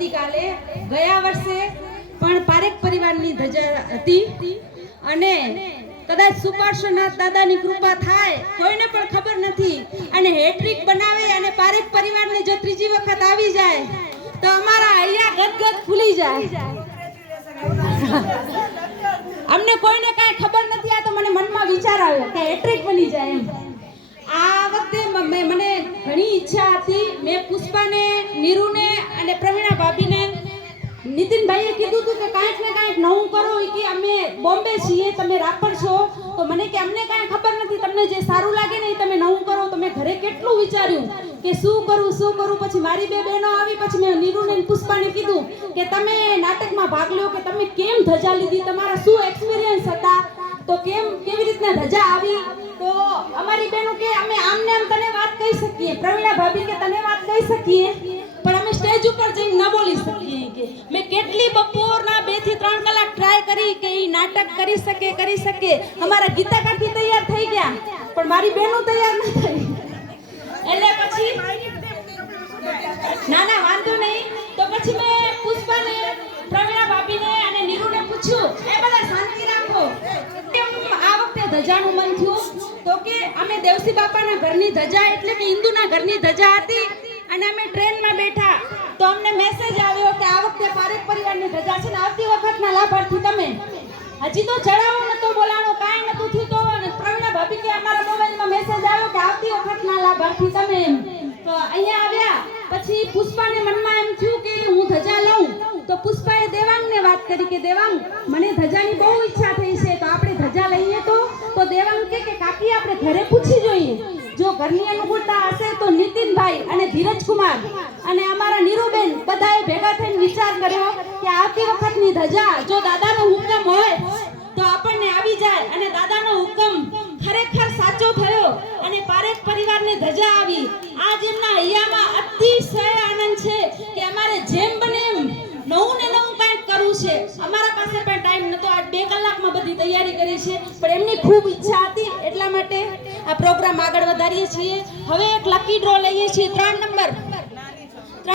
ગયા વર્ષે પણ પારેખ પરિવારની ધજા હતી અને કદાચ સુપાર્શ્વનાથ દાદાની કૃપા થાય કોઈને પણ ખબર નથી અને હેટ્રિક બનાવે અને પારેખ પરિવારને જો ત્રીજી વખત આવી જાય તો અમારા અહીંયા ગદગદ ફૂલી જાય. અમને કોઈને કાંઈ ખબર નથી, આ તો મને મનમાં વિચાર આવ્યો કે હેટ્રિક બની જાય એમ. આ વખતે મને ઘણી ઈચ્છા હતી. મેં પુષ્પાને, નીરુને નીતિનભાઈએ કીધું હતું કે કાંઈક ને કાંઈક નવું કરો. કે અમે બોમ્બે છીએ, તમે રાપર છો. તો મને કે અમને કાંઈ ખબર નથી. તમને જે સારું લાગે ને તમે નવું કરો. તો મેં ઘરે કેટલું વિચાર્યું કે શું કરું શું કરું? પછી મારી બે બહેનો આવી, પછી મેં નીરુને પુષ્પાને કીધું કે તમે નાટકમાં ભાગ લ્યો કે તમે કેમ ધજા લીધી? તમારા શું એક્સપિરિયન્સ હતા? તો કેમ, કેવી રીતના ધજા આવી? તો અમારી બહેનો કે અમે આમને આમ તને વાત કહી શકીએ. પ્રવીણા ભાભી કે તને વાત કહી શકીએ? પણ અમે સ્ટેજ ઉપર જઈને ન બોલી શકીએ. મેં કેટલી બપોરના બેથી ત્રણ કલાક ટ્રાય કરી કે એ નાટક કરી શકે કરી શકે. અમારા ગીતા તૈયાર થઈ ગયા, પણ મારી બહેનો તૈયાર ન થઈ. એટલે પછી ના ના, વાંધો નહીં. તો પછી મેં પુષ્પાને, પ્રવીણા ભાભીને અને નીરુને પૂછ્યું, એ બધા શાંતિ રાખો. આ વખતે ધજાનું મન થયું. તો કે અમે દેવસી બાપાના ઘરની ધજા એટલે કે હિન્દુના ઘરની ધજા હતી અને અમે ટ્રેનમાં બેઠા તો અમને મેસેજ આવ્યો કે આ વખતે પારેખ પરિવારની ધજા છે ને આવતી વખતના લાભાર્થી તમે. હજી તો જણાવો, ન તો બોલાણો, કાંઈ નતું થયું તો પ્રવીણા ભાભી કે અમારા મોબાઈલમાં મેસેજ આવ્યો કે આવતી વખતના લાભાર્થી તમે એમ. તો અહીંયા આવ્યા, પછી પુષ્પાને મનમાં એમ થયું કે હું ધજા લઉં. તો પુષ્પાએ દેવાંગને વાત કરી કે, દેવાંગ, મને ધજાની બહુ ઈચ્છા થઈ છે, તો આપણે ધજા લઈએ તો? તો દેવાંગ કે, કાકી, આપણે ઘરે પૂછી જોઈએ. જો ઘરની અનુકૂળતા હશે તો નીતિનભાઈ અને ધીરજકુમાર અને અમારા નીરુબેન બધાએ ભેગા થઈને વિચાર કર્યો કે આવતી વખતની ધજા જો દાદાનો હુકમ હોય તો આપણને આવી જાય અને દાદાનો હુકમ ખરેખર સાચો થયો અને પારેખ પરિવારને ધજા આવી. આજ એમના હૈયામાં અતિશય આનંદ છે કે અમારે જેમ બને એમ નવું ને નવું કંઈક કરવું છે. અમારા પાસે પણ ટાઈમ નતો આજ બે કલાકમાં બધી તૈયારી કરી છે. પણ એમની ખૂબ ઈચ્છા હતી એટલા માટે આ પ્રોગ્રામ આગળ વધારીએ છીએ. હવે એક લકી ડ્રો લઈએ છીએ. ત્રણ નંબર